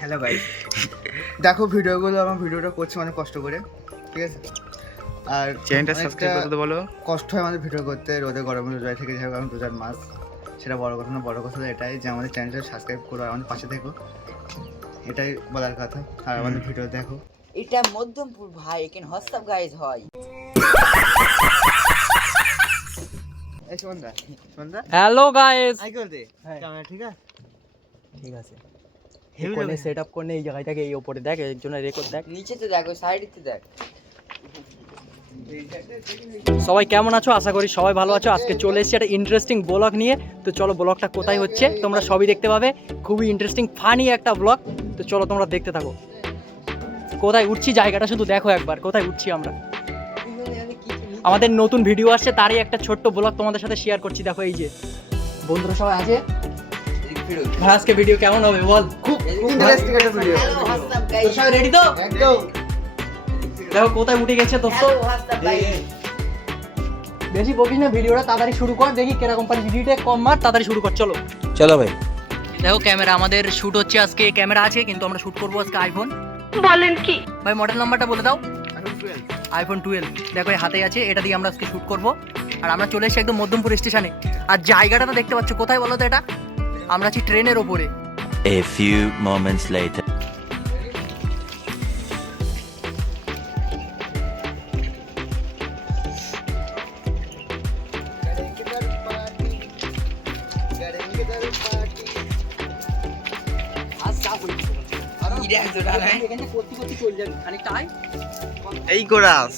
Hello guys, দেখো ভিডিওগুলো আমার ভিডিওটা করছি অনেক কষ্ট করে, ঠিক আছে? আর চ্যানেলটা সাবস্ক্রাইব করতে বলো। কষ্ট হয় আমাদের ভিডিও করতে, রোদে গরমে রোজায় থেকে যাবে, কারণ রোজার মাস। সেটা বড় কথা না, বড় কথা এটাই যে আমাদের চ্যানেলটা সাবস্ক্রাইব করো আর আমাদের পাশে থেকো, এটাই বলার কথা। আর আমাদের ভিডিও দেখো। এটা মধ্যমপুর ভাই, এখানে হোয়াটসঅ্যাপ গাইজ হয়। এই সন্ধ্যা সন্ধ্যা হ্যালো গাইস, আই কর দে ক্যামেরা, ঠিক আছে? ঠিক আছে। হেভি কোনে লাগে। সেটআপ করনে এই জায়গাটাকে এই উপরে দেখ, এর জন্য রেকর্ড দেখ। নিচেতে দেখ, ওই সাইডেতে দেখ। সবাই কেমন আছো? আশা করি সবাই ভালো আছো। আজকে চলে এসেছি একটা ইন্টারেস্টিং ব্লগ নিয়ে। তো চলো ব্লগটা কোথায় হচ্ছে তোমরা সবই দেখতে পাবে। খুবই ইন্টারেস্টিং ফানি একটা ব্লগ। তো চলো তোমরা দেখতে থাকো। কোথায় উঠছি জায়গাটা শুধু দেখো একবার, কোথায় উঠছি আমরা। আমাদের নতুন ভিডিও আসছে, তারই একটা ছোট্ট ব্লগ তোমাদের সাথে শেয়ার করছি। দেখো এই যে বন্ধুরা সবাই আছে। ভাই আজকে ভিডিও কেমন হবে বল? খুব ইন্টারেস্টিং একটা ভিডিও। হ্যালো হোয়াটসঅ্যাপ তো গাইজ, সবাই রেডি তো? একদম। দেখো কোথায় উঠে গেছে দোস্ত। Hello WhatsApp guys. বেশি বকিস না, ভিডিওটা তাড়াতাড়ি শুরু কর। দেখি কিরকম পারি, ভিডিওটা কম মার, তাড়াতাড়ি শুরু কর। চলো চলো ভাই। দেখো ক্যামেরা আমাদের শুট হচ্ছে আজকে। ক্যামেরা আছে কিন্তু আমরা শুট করবো আজকে আইফোন। বলেন কি ভাই? মডেল নাম্বারটা বলে দাও। আইফোন 12। দেখো এই হাতে আছে, এটা দিয়ে আমরা আজকে শুট করব। আর আমরা চলে এসেছি একদম মধ্যমপুর স্টেশনে। আর জায়গাটা তো দেখতে পাচ্ছ, কোথায় বলো তো এটা? আমরা আছি ট্রেনের ওপরে। A few moments later. এই কোরাস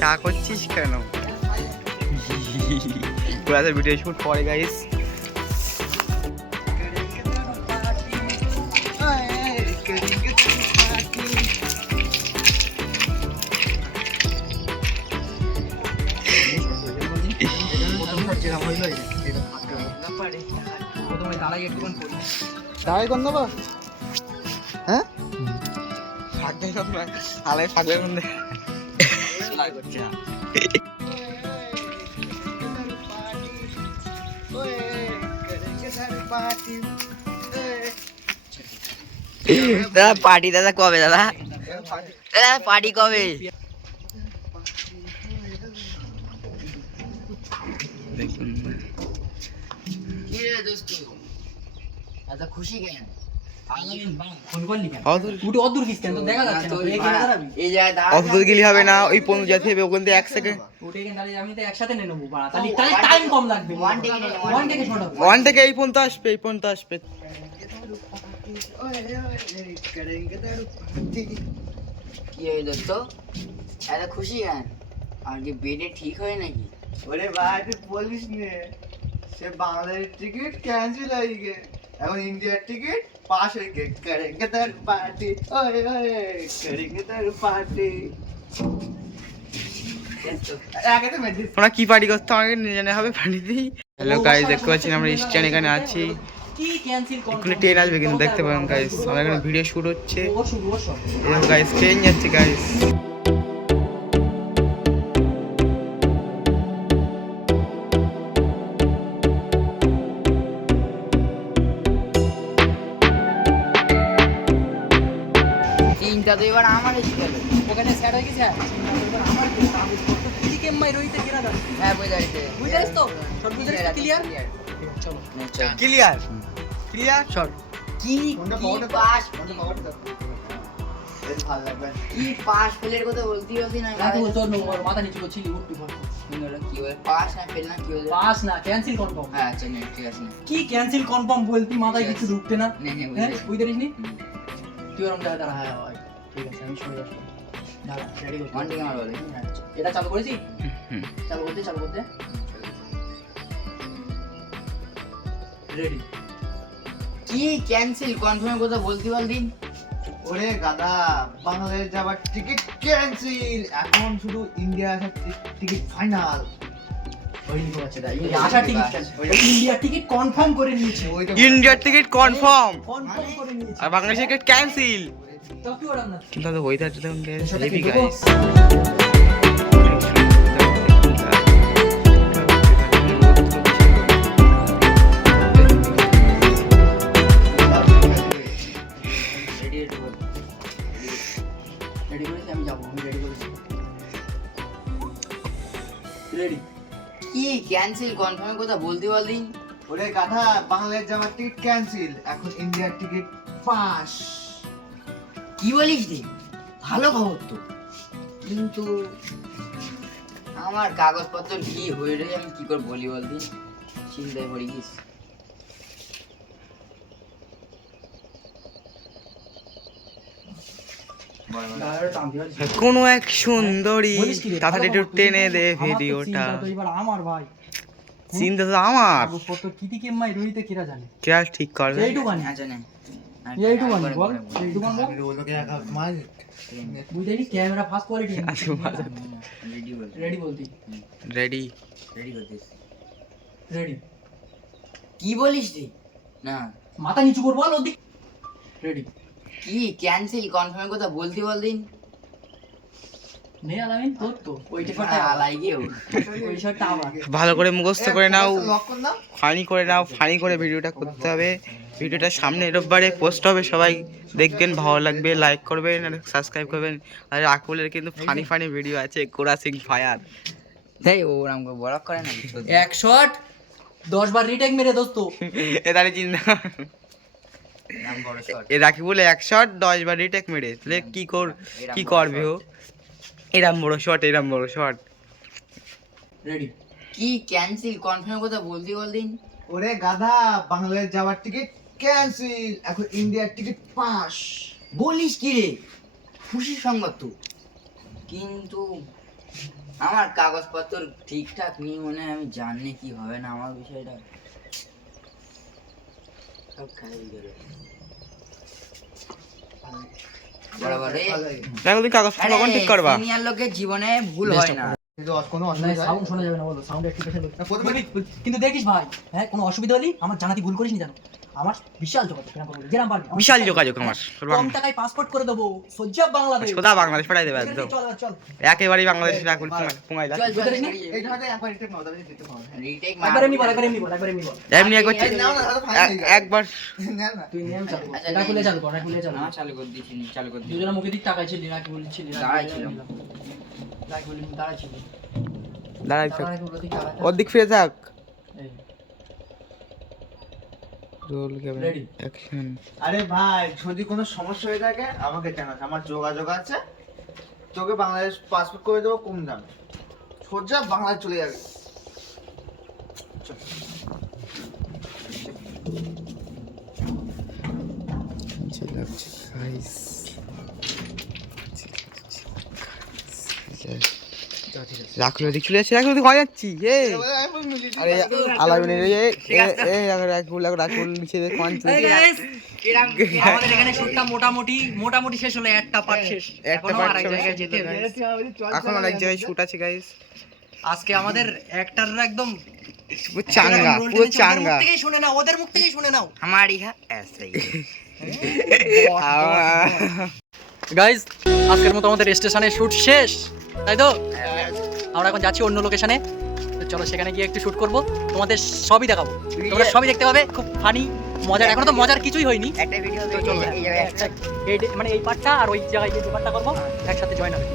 যা করছিস কেন? কোরাসের ভিডিও শুট করে গাইস। প্রথমে দাঁড়াই একটুক্ষণ করি। দাঁড়াই কর নেবা? হ্যাঁ, ফাঁকবে সব না, আলাই ফাঁকবে কোন দিকে? দাদা পার্টি দাদা কবে? দাদা দাদা পার্টি কবে? কি রে দোস্ত, এত খুশি কেন? ফোন করলি কেন? অদূর উঠে অদূর কিস কেন? তো দেখা যাচ্ছে না। এখানে দাঁড়াবি। এই জায়গায় দাঁড়া। অত গেলি হবে না, ওই পনেরো জাতি হবে ওখান থেকে 1 সেকেন্ড। উঠে এখানে দাঁড়িয়ে আমি তো একসাথে নিয়ে নেবো বাড়া। তাহলে টাইম কম লাগবে। ওয়ান টেকে নে, ওয়ান থেকে ছোট। ওয়ান থেকে এই ফোন তো আসবে, এই ফোন তো আসবে। কি হয়ে দোস্ত, এত খুশি কেন? আর কি বেডে ঠিক হয় নাকি? ওরে ভাই তুই বলিস নে, সে বাংলাদেশের টিকিট ক্যান্সেল হয়ে গে, এখন ইন্ডিয়ার টিকিট পাস হয়ে গে। করেঙ্গে তার পার্টি, ওয়ে ওয়ে করেঙ্গে তার পার্টি। আগে তো মেডিস তোমরা কি পার্টি করতে আমাকে নিয়ে জানা হবে পার্টিতেই। হ্যালো গাইস, দেখতে পাচ্ছেন আমরা স্ট্যান্ড এখানে আছি। কি ক্যান্সেল কর? এখানে ট্রেন আসবে কিন্তু দেখতে পাবেন গাইস। আমরা এখানে ভিডিও শুট হচ্ছে। ও শুরু ও সব। এই গাইস ট্রেন যাচ্ছে গাইস। চিন্তা তো এবার আমার এসে গেল। ওখানে স্যার হয়ে গেছে। আমার কি কাগজপত্র কি কেমন রইতে গেরা দাও। হ্যাঁ বুঝাইছে, বুঝাইছ তো? সব বুঝাইছ ক্লিয়ার? চলো ক্লিয়ার ক্লিয়ার সর। কি ফোনটা কি পাওয়াটা পাস, পাওয়াটা বেশ ভালো লাগবে। কি পাস ফেলের কথা বলতে বলতি না? রাতে বল তোর নম্বর মাথা নিচু করছিলি, উঠবি ফট। কি হলো, পাস না ফেল না কি হলো? পাস না ক্যান্সেল কনফার্ম। হ্যাঁ আচ্ছা নে, ঠিক আছে নে। কি ক্যান্সেল কনফার্ম বলতি মাথায় কিছু ঢুকতে না। নে নে হ্যাঁ বুঝাইছি। বুঝতে পারিসনি? তুই ওরম দাঁড়া দাঁড়া। হ্যাঁ হয় ঠিক আছে, আমি শুনে আসবো। দাঁড়া রেডি করতে। ওয়ান টেকে আমার বলে। হ্যাঁ, এটা চালু করেছি। চালু করতে রেডি। কি ক্যান্সেল কনফার্মের কথা বলতে বলতি? ওরে গাদা, বাংলাদেশ যাবার টিকিট ক্যান্সেল, এখন শুধু ইন্ডিয়া আসার টিকিট ফাইনাল। ওই লিখো আছে দা, এই আশা ticket cancel. India ticket confirm করে নিয়েছে। ওই তো ইন্ডিয়ার টিকিট কনফার্ম কনফার্ম করে নিয়েছে। আর বাংলাদেশের টিকিট ক্যান্সেল। তো কি ওরম না? দাদা ওয়েদার দেখুন গাইস, সেটা কি হেভি দেবো? গাইস। রেডি করেছি, আমি যাবো, আমি রেডি করেছি। রেডি। কি ক্যান্সেল কনফার্মের কথা বলতে বলদিন? ওরে গাধা, বাংলাদেশ যাওয়ার টিকিট ক্যান্সেল, এখন ইন্ডিয়ার টিকিট পাস। কি বলিস রে? ভালো খবর তো, কিন্তু আমার কাগজপত্র কি হয়ে রে, আমি কি করে বলি বলদিন? চিন্তায় পড়ে গেছি। কোনো এক সুন্দরী বলিস কি রে, তাড়াতাড়ি ভালো একটু খবর, টেনে দে আমার তো ভিডিওটা। চিন্তা তো এবার আমার ভাই। চিন্তা তো আমার, কাগজপত্র কিটি কেমাই রইতে কিরা জানে। কে আর ঠিক করবে? এইটুকানি, আচ্ছা না, এইটুকানি বল, এইটুকানি বল। মাঝ বুঝতে পারিস ক্যামেরা ফার্স্ট কোয়ালিটি। আচ্ছা, বাজা। রেডি বল, রেডি বলতি, রেডি। রেডি করছিস? রেডি। কি বলিস রে? না, মাথা নিচু কর বল ওদিক। রেডি। কি ক্যান্সেল কনফার্মের কথা বলতে বলদিন? নে আলামিন তোর তো ওই টিকাটা আলাই গিয়ে ওই শটটা আবার। ভালো করে মুখস্থ করে নাও, লক কর নাও। ফানি করে নাও, ফানি করে ভিডিওটা করতে হবে। ভিডিওটা সামনে রোববারে পোস্ট হবে, সবাই দেখবেন, ভালো লাগবে, লাইক করবেন আর সাবস্ক্রাইব করবেন। আর আকুলের কিন্তু ফানি ফানি ভিডিও আছে, কোরা সিং ফায়ার। দেই ওরাম করে বড় করে না কিছু। এক শট 10 বার রিটেক মেরে দোস্ত। এ তাহলে চিন্তা, নাম বড় শট। এ রাখি বলে 1 শট 10 বার রিটেক মেরে তাহলে কি করবে ও? এরম বড় শট, এরম বড় শট। রেডি। কি ক্যান্সেল কনফার্মের কথা বলতে বলদিন? ওরে গাধা, বাংলাদেশ যাওয়ার টিকিট ক্যান্সেল, এখন ইন্ডিয়ার টিকিট পাস। বলিস কি রে? খুশির সংবাদ তো, কিন্তু আমার কাগজপত্র ঠিকঠাক নেই মনে হয়, আমি জানি কি হবে না আমার বিষয়টা। সব খাই গেল বরাবর রে। দেখো তুমি কাগজ কখন ঠিক করবা? সিনিয়র লোকের জীবনে ভুল হয় না। কিন্তু কোনো না অসুবিধা সাউন্ড শোনা যাবে না বলো, সাউন্ড অ্যাক্টিভেশন না, প্রথমে কিন্তু দেখিস ভাই, হ্যাঁ কোনো অসুবিধা হলে আমার জানাতে ভুল করিস নি জানো। আমার বিশাল যোগাযোগ কেন করবো যেরাম পারবি। বিশাল যোগাযোগ আমার। কম টাকায় পাসপোর্ট করে দেবো, সজ্জা বাংলাদেশ। সোজা বাংলাদেশ পাঠাই দেবে একদম, চল চল। একেবারেই বাংলাদেশ রাখুন পুঙ্গাই দাও। চল চল এই ধরনের একবার রিটেক নাও, তাহলে দিতে পারো। রিটেক একবার এমনি বল, একবার এমনি বল, একবার এমনি বল। এমনি একবার এই নাও না, তাহলে ফাইনাল হয়ে যাবে। একবার না না, তুই নিয়ম চালু কর, আচ্ছা, এটা খুলে চালু কর, এটা খুলে চালু না কর। চালু করে দিছি, চালু করে দিছি। দুজনে মুখে দিক তাকাই ছিলি, রাখি বলছিলি, দাঁড়াই ছিলাম। রাখি বলি দাঁড়াই ছিলি। দাঁড়াই থাক, রাখি বলি তাকাই। ওর দিক ফিরে থাক। এই রোল ক্যামেরা Ready? অ্যাকশন। আরে ভাই, যদি কোনো সমস্যা হয়ে থাকে আমাকে জানাস, আমার যোগাযোগ আছে, তোকে বাংলাদেশ পাসপোর্ট করে দেবো কম দামে, সোজা বাংলায় চলে যাবে। লাগছে গাইস, রাখলো দিক চলে যাচ্ছে, রাখলো দিক হয়ে যাচ্ছি। এ আরে আলামিনের রাখুল নিচে কোন আমাদের এখানে শুটটা মোটামুটি শেষ হলো, একটা পার্ট শেষ, এখনো আরেক জায়গায় যেতে হবে। এখন অনেক জায়গায় শুট আছে গাইস। আজকে আমাদের অ্যাক্টররা একদম চাঙ্গা, পুরো চাঙ্গা। ওদের মুখ থেকেই শুনে নাও। আমার ইহা ऐसे ही গাইস, আজকের মতো আমাদের স্টেশনে শুট শেষ, তাই তো? আমরা এখন যাচ্ছি অন্য লোকেশনে, তো চলো সেখানে গিয়ে একটু শুট করব, তোমাদের সবই দেখাবো, তোমরা সবই দেখতে পাবে। খুব ফানি মজার, এখনো তো মজার কিছুই হয়নি। একটা ভিডিও তো চলো মানে এই পার্টটা আর ওই জায়গায় যে পার্টটা করবো একসাথে জয়েন হবে।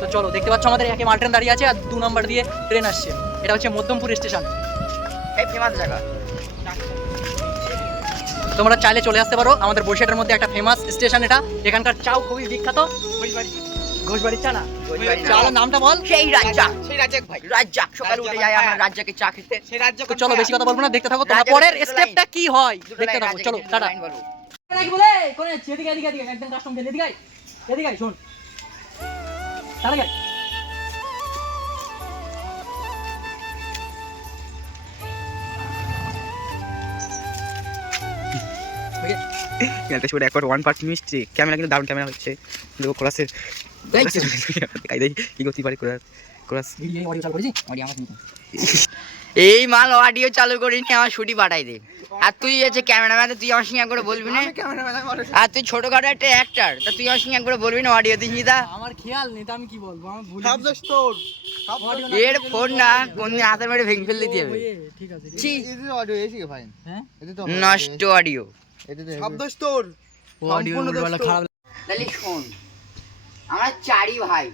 তো চলো, দেখতে পাচ্ছ আমাদের একে মাল ট্রেন দাঁড়িয়ে আছে আর 2 নাম্বার দিয়ে ট্রেন আসছে। এটা হচ্ছে মধ্যমপুর স্টেশন, এই ফেমাস জায়গা। তোমরা চাইলে চলে আসতে পারো, আমাদের বরিশালের মধ্যে একটা ফেমাস স্টেশন এটা। এখানকার চাও খুবই বিখ্যাত, ঘোষবাড়ির চা না, চালের নামটা বল। সেই রাজ্জাক ভাই, রাজ্জাক সকালে উঠে যায় আমরা রাজ্জাকে চা খেতে। তো চলো বেশি কথা বলবো না, দেখতে থাকো তোমরা পরের স্টেপটা কি হয়, দেখতে থাকো। চলো টাটা। নাকি বলে কোন এদিকে এদিকে এদিকে একদম কাস্টম খেলে এদিকে এদিকে শুন টাটা গে। গেলতে শুট একবার 1 পার্ট মিস্ট্রি, ক্যামেরা কিন্তু দারুণ ক্যামেরা হচ্ছে। দেখো কোরাসের কি করতে পারে কোরাস। ভিডিও অডিও চালু করেছি, অডিও আমার এই মাল অডিও চালু করিনি, আমার শুটি পাঠাই দে। আর তুই হচ্ছে ক্যামেরাম্যান, তুই আমার সঙ্গে একবার বলবি না? আর তুই ছোটখাটো একটা অ্যাক্টর, তা তুই আমার সঙ্গে একবার বলবি না অডিও দিস নি? তা আমার খেয়াল নেই, তা আমি কি বলবো, আমি ভুলে এর ফোন না কোনদিন হাতে মেরে ভেঙে ফেল দিতে হবে। ঠিক আছে। ছি, অডিও এসে ভাই, হ্যাঁ এতে তো নষ্ট অডিও। এতে তো শব্দ স্টোর অডিও খারাপ। তাহলে শোন, আমরা 4ই ভাই,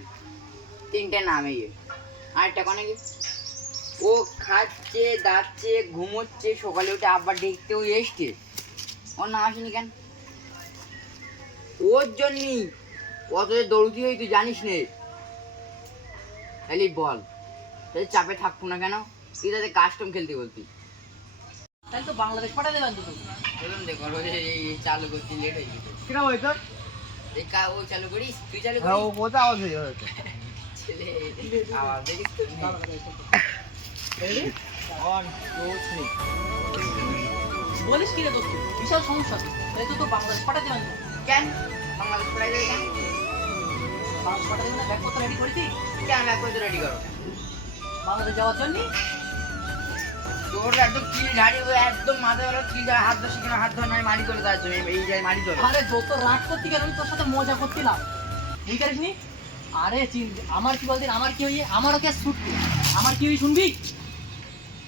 3টে নামে আরেকটা কোনে কি ও খাচ্ছে দাচ্ছে ঘুমোচ্ছে, সকালে উঠে আব্বা দেখতেও এসছে, ওর নাম আসেনি কেন? ওর জন্যই কত যে দৌড়তি হই তুই জানিস নে। খালি বল তাই চাপে থাকবো না কেন? তুই তাদের কাস্টম খেলতে বলতি। তাহলে তো বাংলাদেশ পাঠা দেবেন তো বলুন দেখো চালু করতে লেট হয়ে গেছে। কিরা ওই তো ও চালু করিস, তুই চালু হ্যাঁ, ও করিস। কোথাও আওয়াজ হয়ে যাবে ছেলে আওয়াজ দেখিস তো? 1 2 3 বলিস কি রে দোস্ত, বিশাল সমস্যা আছে। তাই তো বাংলাদেশ পাঠা দেবেন তো। কেন বাংলাদেশ পড়াই যাবে কেন? বাংলাদেশ পাঠা দেবেন না, ব্যাগ পত্র রেডি করেছি কেন ব্যাগ করে রেডি করো? বাংলাদেশ যাওয়ার জন্য। তোর একদম কি ঝাড়ি একদম মাথায় হলো কি যায়, হাত ধর সেখানে হাত ধর নয় মারি করে তার জন্য এই যায় মারি ধরে। আরে যত রাগ করতে গেল আমি তোর সাথে মজা করছিলাম, বুঝতে পারিস নি? আরে আমার কি বলতেন, আমার কি হইয়ে, আমারও কে শুট, আমার কি হই শুনবি?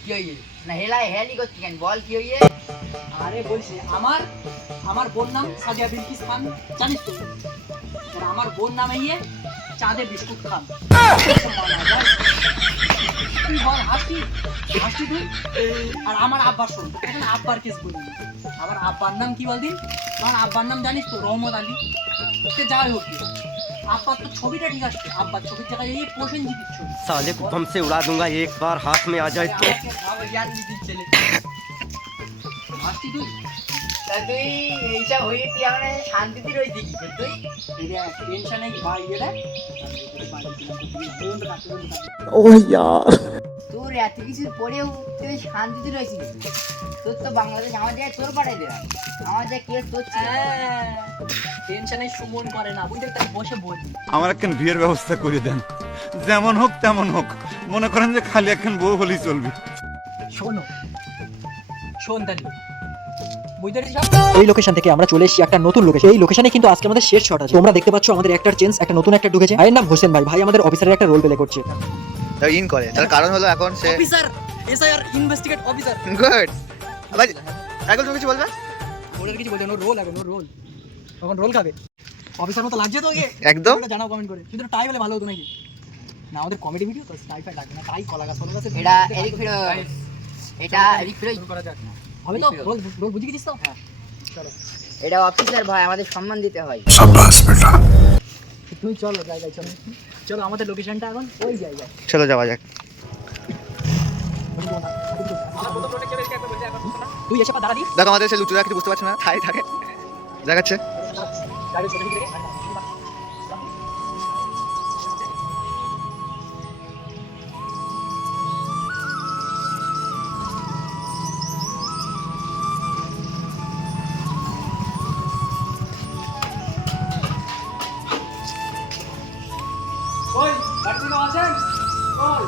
কি হইয়ে না হেলি করছি কেন বল কি হইয়ে? আরে বলছি আমার বোন নাম সাদিয়া বিলকিস খান, জানিস তো? আর আমার বোন নাম ইয়ে চাঁদে বিস্কুট খান। তুই বল হাসি তুই। আর আমার আব্বার শোন, এখন আব্বার কেস বলি। আমার আব্বার নাম কি বলদিন? আমার আব্বার নাম জানিস তো? রহমত আলী। সে যাই হোক, আব্বার তো ছবিটা ঠিক আছে, আব্বার ছবির জায়গায় এই প্রসেনজিতের ছবি। साले को बम से उड़ा दूंगा एक बार हाथ में आ जाए तो। ছেলে হাসি তুই। তা তুই এইসব হয়ে তুই আমার শান্তিতে রয়েছি কি তুই? টেনশনে ভাই এটা তোর এত কিছুর পরেও তুই শান্তিতে রয়েছিস। তোর তো বাংলাদেশ আমার জায়গায় তোর পাঠাই দিলাম, আমার জায়গায় কেস তোর ছিল। টেনশনে সুমন করে না, বুঝতে তাই বসে বলি। আমার একখান বিয়ের ব্যবস্থা করে দেন, যেমন হোক তেমন হোক, মনে করেন যে খালি একখান বউ হলেই চলবে। শোন তাহলে এই লোকেশন থেকে আমরা চলে এসেছি একটা নতুন লোকেশন। এই লোকেশনে কিন্তু আজকে আমাদের শেষ শট আছে। তোমরা দেখতে পাচ্ছ আমাদের অ্যাক্টর চেঞ্জ, একটা নতুন একটা ঢুকেছে। ভাইয়ের নাম হোসেন ভাই, ভাই আমাদের অফিসারের একটা রোল প্লে করছে। ইন করে তার কারণ হলো এখন সে officer SIR investigate officer. Good. আবার এখন তুমি কিছু বলবে? ওদের কিছু বলতে, ওর রোল এখন, ওর রোল তখন রোল খাবে। অফিসার মতো লাগছে তো ওকে? একদম। এটা জানাও কমেন্ট করে। কিন্তু টাই হলে ভালো হতো নাকি? না আমাদের কমেডি ভিডিও তো টাই ফাই লাগবে না, টাই কলা গাছ ফলো গাছে এটা এদিক ফিরো, এটা এদিক ফিরো করা যাক না। হবে তো? রোল রোল বুঝিয়ে দিস তো? হ্যাঁ চলো। এটা অফিসার ভাই, আমাদের সম্মান দিতে হয়। তুমি চলো জায়গায় চলো, চলো আমাদের লোকেশনটা এখন ওই জায়গায়। চলো যাওয়া যাক। তুই এসে পা দাঁড়া দি। দেখো আমাদের সে লুচুরা কিছু বুঝতে পারছে না, ঠাই থাকে দেখাচ্ছে। গাড়ি ছোট দিকে রেখে। ওই গাড়ি থেকে আছেন? ওই